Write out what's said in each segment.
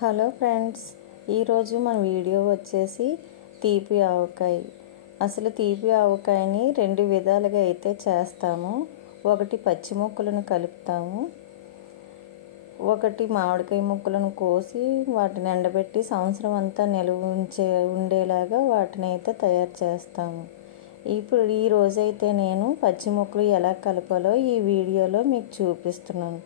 Hello friends, ఈరోజు మన video వచ్చేసి తీపి ఆవకాయ. అసలు తీపి ఆవకాయని రెండు విధాలుగా అయితే చేస్తాము. ఒకటి పచ్చి ముక్కలను కలుపుతాము, ఒకటి మామిడికాయ ముక్కలను కోసి వాటిని ఎండబెట్టి సంవత్సరం అంతా నిల్వ ఉండేలాగా వాటిని అయితే తయారు చేస్తాము. ఇప్పుడు ఈ రోజైతే నేను పచ్చి ముక్కలు ఎలా కలపాలో ఈ వీడియోలో మీకు చూపిస్తున్నాను.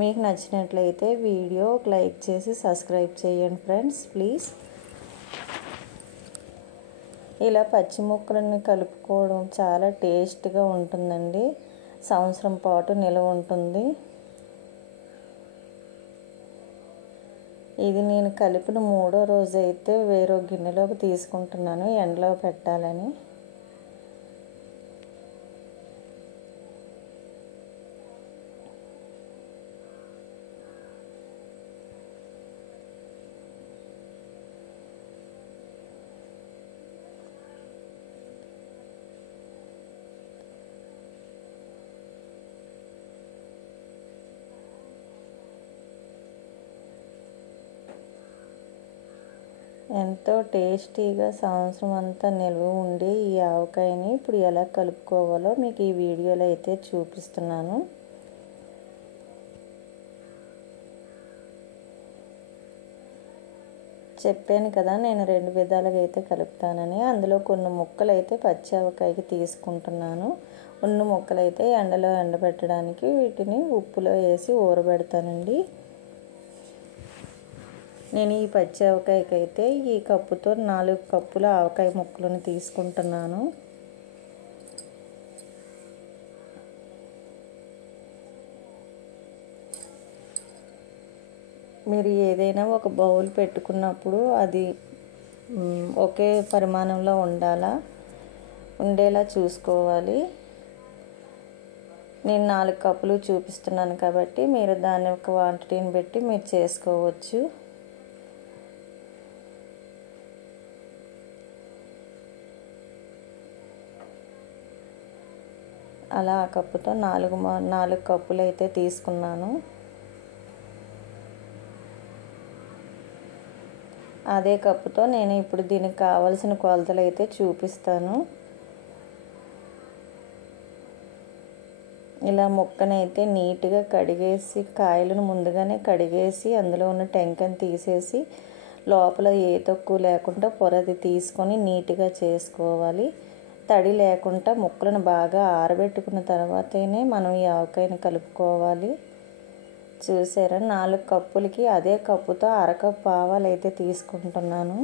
మీకు నచ్చినట్లయితే వీడియో ఒక లైక్ చేసి సబ్స్క్రైబ్ చేయండి ఫ్రెండ్స్, ప్లీజ్. ఇలా పచ్చి ముక్కలను కలుపుకోవడం చాలా టేస్ట్గా ఉంటుందండి. సంవత్సరం పాటు నిల్వ ఉంటుంది. ఇది నేను కలిపిన 3వ రోజు అయితే వేరే గిన్నెలోకి తీసుకుంటున్నాను, ఎండలో పెట్టాలని. ఎంతో టేస్టీగా సంవత్సరం అంతా నిల్వ ఉండే ఈ ఆవకాయని ఇప్పుడు ఎలా కలుపుకోవాలో మీకు ఈ వీడియోలో అయితే చూపిస్తున్నాను. చెప్పాను కదా, నేను రెండు విధాలుగా అయితే కలుపుతానని. అందులో కొన్ని ముక్కలు అయితే పచ్చి ఆవకాయకి తీసుకుంటున్నాను. ఉన్న ముక్కలు అయితే ఎండలో ఎండబెట్టడానికి వీటిని ఉప్పులో వేసి ఊరబెడతానండి. నేను ఈ పచ్చి ఆవకాయకి అయితే ఈ కప్పుతో 4 కప్పుల ఆవకాయ ముక్కలను తీసుకుంటున్నాను. మీరు ఏదైనా ఒక బౌల్ పెట్టుకున్నప్పుడు అది ఒకే పరిమాణంలో ఉండేలా చూసుకోవాలి. నేను 4 కప్పులు చూపిస్తున్నాను కాబట్టి మీరు దాని యొక్క క్వాంటిటీని బట్టి మీరు చేసుకోవచ్చు. అలా ఆ కప్పుతో 4 కప్పులు అయితే తీసుకున్నాను. అదే కప్పుతో నేను ఇప్పుడు దీనికి కావాల్సిన కొలతలు అయితే చూపిస్తాను. ఇలా ముక్కనైతే నీట్గా కడిగేసి, కాయలను ముందుగానే కడిగేసి అందులో ఉన్న టెంకని తీసేసి లోపల ఏ తక్కువ లేకుండా పొరది తీసుకొని నీట్గా చేసుకోవాలి. తడి లేకుండా ముక్కలను బాగా ఆరబెట్టుకున్న తర్వాతనే మనం ఈ ఆవకాయని కలుపుకోవాలి. చూసారా, 4 కప్పులకి అదే కప్పుతో అరకప్పు ఆవాలు అయితే తీసుకుంటున్నాను.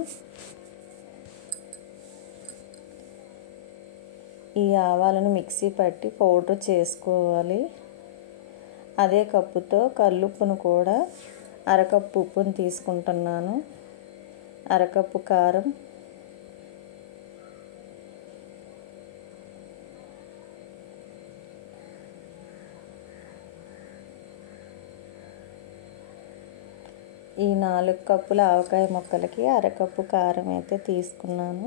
ఈ ఆవాలను మిక్సీ పట్టి పౌడర్ చేసుకోవాలి. అదే కప్పుతో కల్లుప్పును కూడా అరకప్పు ఉప్పును తీసుకుంటున్నాను. అరకప్పు కారం, ఈ 4 కప్పుల ఆవకాయ ముక్కలకి అరకప్పు కారం అయితే తీసుకున్నాను.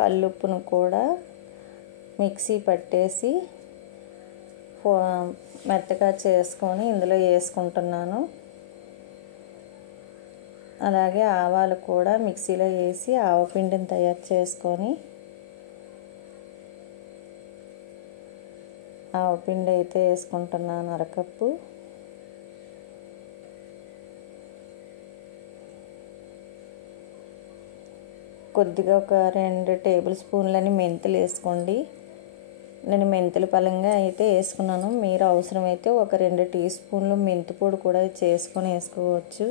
కల్లుప్పును కూడా మిక్సీ పట్టేసి మెత్తగా చేసుకొని ఇందులో వేసుకుంటున్నాను. అలాగే ఆవాలు కూడా మిక్సీలో వేసి ఆవపిండిని తయారు చేసుకొని ఆవపిండి అయితే వేసుకుంటున్నాను అరకప్పు. కొద్దిగా ఒక 2 టేబుల్ స్పూన్లని మెంతులు వేసుకోండి. నేను మెంతుల పలంగా అయితే వేసుకున్నాను. మీరు అవసరమైతే ఒక 2 టీ స్పూన్లు మెంతి పొడి కూడా చేసుకొని వేసుకోవచ్చు.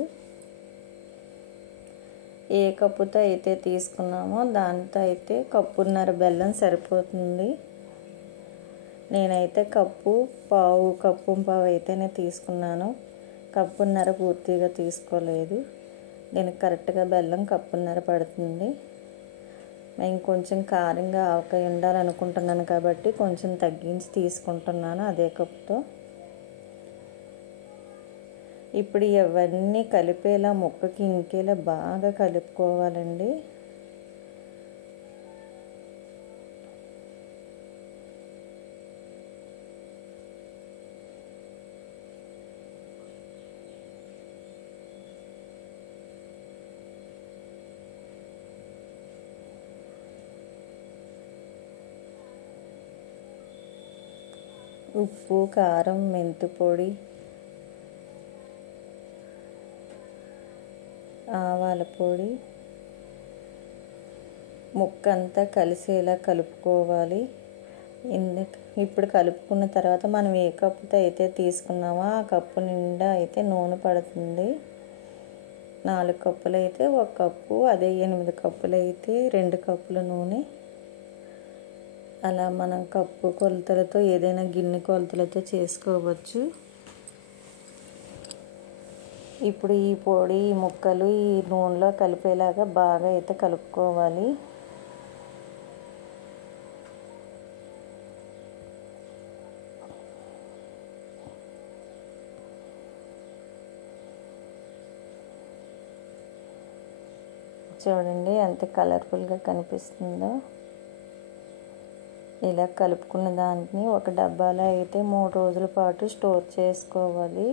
ఏ కప్పుతో అయితే తీసుకున్నామో దాంతో అయితే కప్పున్నర బెల్లం సరిపోతుంది. నేనైతే కప్పు పావు అయితేనే తీసుకున్నాను. కప్పున్నర పూర్తిగా తీసుకోలేదు. దీనికి కరెక్ట్గా బెల్లం కప్పున్నర పడుతుంది. నేను కొంచెం కారంగా ఆవకాయ ఉండాలనుకుంటున్నాను కాబట్టి కొంచెం తగ్గించి తీసుకుంటున్నాను అదే కప్పుతో. ఇప్పుడు ఇవన్నీ కలిపేలా ముక్కకి ఇంకేలా బాగా కలుపుకోవాలండి. ఉప్పు, కారం, మెంతి పొడి, ఆవాల పొడి ముక్క అంతా కలిసేలా కలుపుకోవాలి. ఇప్పుడు కలుపుకున్న తర్వాత మనం ఏ కప్పుతో అయితే తీసుకున్నామో ఆ కప్పు నిండా అయితే నూనె పడుతుంది. 4 కప్పులు అయితే 1 కప్పు, అదే 8 కప్పులు అయితే 2 కప్పుల నూనె. అలా మనం కప్పు కొలతలతో ఏదైనా గిన్నె కొలతలతో చేసుకోవచ్చు. ఇప్పుడు ఈ పొడి ముక్కలు ఈ నూనెలో కలిపేలాగా బాగా అయితే కలుపుకోవాలి. చూడండి ఎంత కలర్ఫుల్గా కనిపిస్తుందో. ఇలా కలుపుకున్న దాన్ని ఒక డబ్బాలో అయితే 3 రోజుల పాటు స్టోర్ చేసుకోవాలి.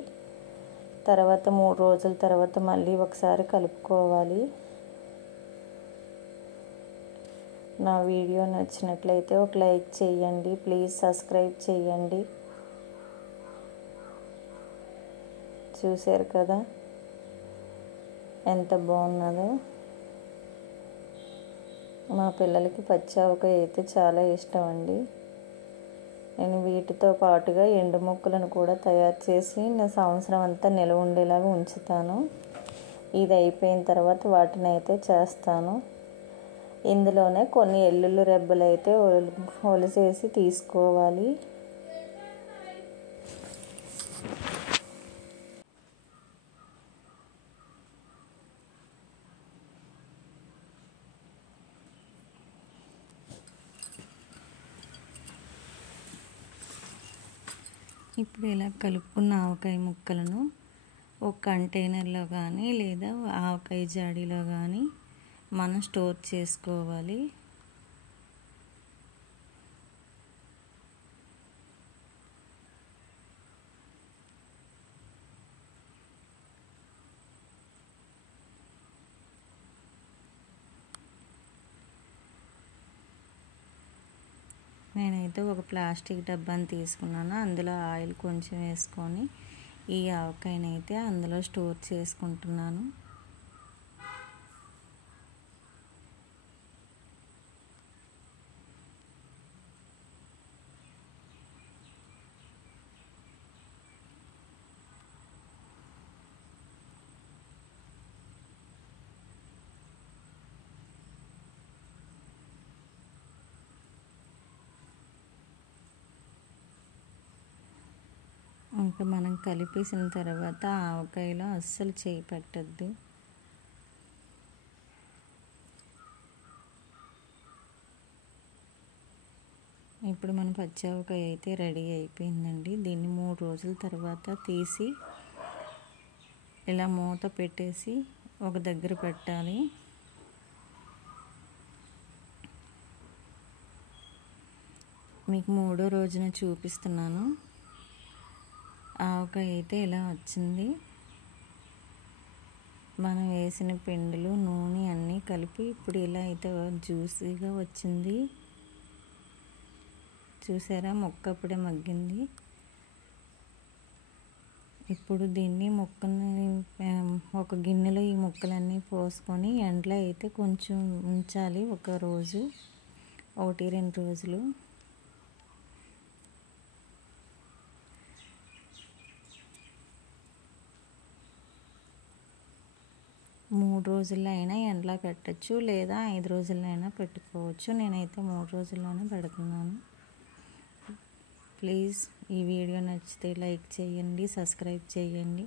తర్వాత 3 రోజుల తర్వాత మళ్ళీ ఒకసారి కలుపుకోవాలి. నా వీడియో నచ్చినట్లయితే ఒక లైక్ చేయండి. ప్లీజ్ సబ్స్క్రైబ్ చేయండి. చూశారు కదా ఎంత బాగున్నదో. మా పిల్లలకి పచ్చి ఆవకాయ అయితే చాలా ఇష్టం అండి. నేను వీటితో పాటుగా ఎండు ముక్కలను కూడా తయారు చేసి నా సంవత్సరం అంతా నిల్వ ఉండేలాగా ఉంచుతాను. ఇది అయిపోయిన తర్వాత వాటిని అయితే చేస్తాను. ఇందులోనే కొన్ని ఎల్లుల్లి రెబ్బలు అయితే ఒలిసేసి తీసుకోవాలి. ఇప్పుడు ఇలా కలుపుకున్న ఆవకాయ ముక్కలను ఒక కంటైనర్లో కానీ లేదా ఆవకాయ జాడీలో కానీ మనం స్టోర్ చేసుకోవాలి. నేనైతే ఒక ప్లాస్టిక్ డబ్బాని తీసుకున్నాను. అందులో ఆయిల్ కొంచెం వేసుకొని ఈ ఆవకాయనైతే అందులో స్టోర్ చేసుకుంటున్నాను. ఇంకా మనం కలిపేసిన తర్వాత ఆవకాయలో అస్సలు చేయి పెట్టద్దు. ఇప్పుడు మన పచ్చి ఆవకాయ అయితే రెడీ అయిపోయిందండి. దీన్ని 3 రోజుల తర్వాత తీసి ఇలా మూత పెట్టేసి ఒక దగ్గర పెట్టాలి. మీకు 3వ రోజున చూపిస్తున్నాను. ఆవకాయ అయితే ఇలా వచ్చింది. మనం వేసిన పిండిలు, నూనె అన్నీ కలిపి ఇప్పుడు ఇలా అయితే జ్యూసీగా వచ్చింది. చూసారా, ముక్క అప్పుడే మగ్గింది. ఇప్పుడు దీన్ని ముక్కని ఒక గిన్నెలో ఈ ముక్కలన్నీ పోసుకొని ఎండలో అయితే కొంచెం ఉంచాలి. 1 రోజు, 1-2 రోజులు. మూడు రోజుల్లో అయినా ఎండలో పెట్టచ్చు, లేదా 5 రోజుల్లో అయినా పెట్టుకోవచ్చు. నేనైతే 3 రోజుల్లోనే పెడుతున్నాను. ప్లీజ్ ఈ వీడియో నచ్చితే లైక్ చేయండి, సబ్స్క్రైబ్ చేయండి.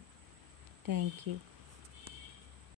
Thank you.